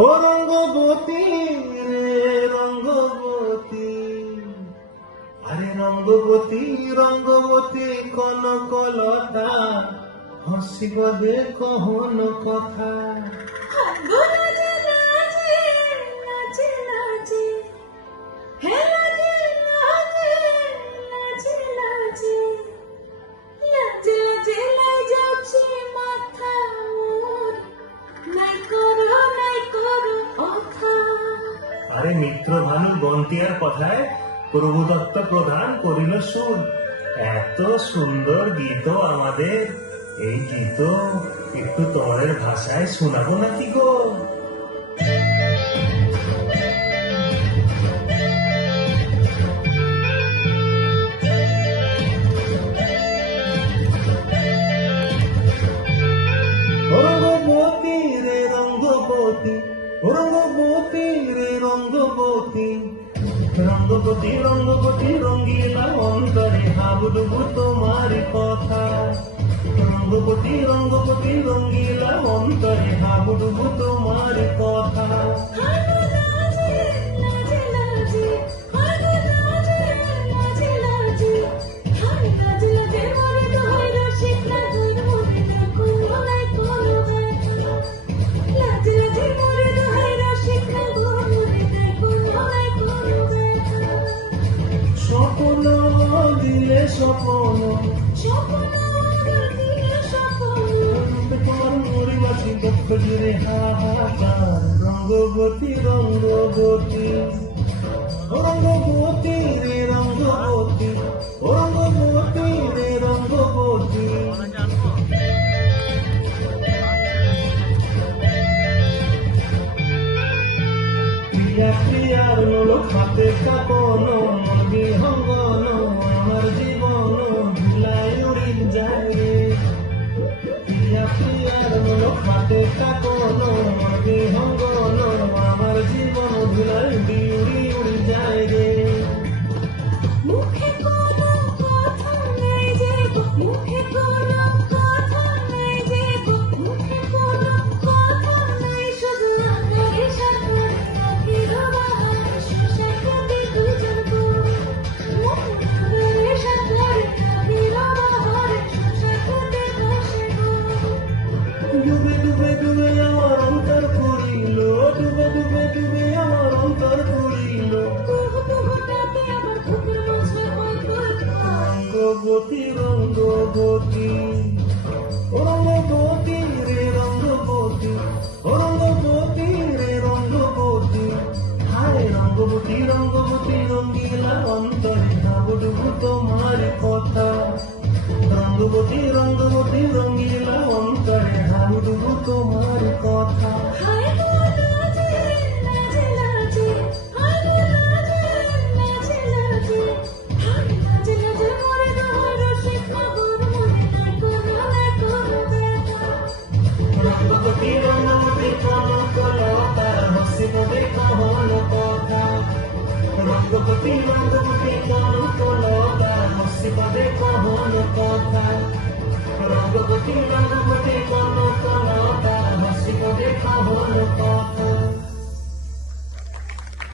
ও রঙ্গবতী রে রঙ্গবতী, আরে রঙ্গবতী রঙ্গবতী কনকলতা, হসিব দে কহন কথা। আরে মিত্র ভানু গন্তিয়ার কথায় প্রভুদত্ত প্রদান করিল সুর। এত সুন্দর গীত আমাদের, এই গীত একটু তোমাদের ভাষায় শোনাবো নাকি গো? রঙ্গবতী রে রঙ্গবতী, রঙ্গবতী রে রঙ্গবতী, রঙ্গবতী রঙ্গবতী রঙ্গিলা অন্তরে হাবুডুবু তোমার কথা। রঙ্গবতী রঙ্গবতী রঙ্গিলা অন্তরে হাবুডুবু তোমার কথা। স্বপ্ন দিলে স্বপ্ন, মরিবাসী দুঃখ জুড়ে হাহাকার। রঙ্গবতী রঙ্গবতী, রঙ্গবতী রে রঙ্গবতী, রঙ্গবতী রে রঙ্গবতী। প্রিয়া প্রিয়ার লোক হাতে কাপন, বিহঙ্গন আমার জীবন ধুলাই উড়িল যায় রে। প্রিয়া প্রিয়ার লোক হাতে কাপন, বিহঙ্গন আমার জীবন ধুলাই উড়ি উড়ি যায় রে। মুখে কোনো কথা নেই যে গো, মুখে কোনো কথা নেই যে গো, মুখে কোনো কথা নেই, শুধু আকারে সাগর আখির বাহার শোষাতে দুজন গো। মুখে সাগর আখির বাহার শোষাতে বসে গো। ডুবে ডুবে ডুবে আমার অন্তর পুরিল, ডুবে ডুবে ডুবে আমার অন্তর পুরিল। রঙ্গবতী রঙ্গবতী, রঙ্গবতী রে রঙ্গবতী, রঙ্গবতী রে রঙ্গবতী। হায় রঙ্গবতী রঙ্গবতী রঙ্গিলা অন্তরে হাবুডুবু তোমার কথা। রঙ্গবতী রঙ্গবতী রঙ্গিলা অন্তরে হাবুডুবু তোমার কথা। রঙ্গবতী রঙ্গবতী কনকলতা, হসিব দে কহন কথা। রঙ্গবতী রঙ্গবতী কনকলতা, হসিব দে কহন কথা। রঙ্গবতী রঙ্গবতী কনকলতা, হসিব দে কহন কথা।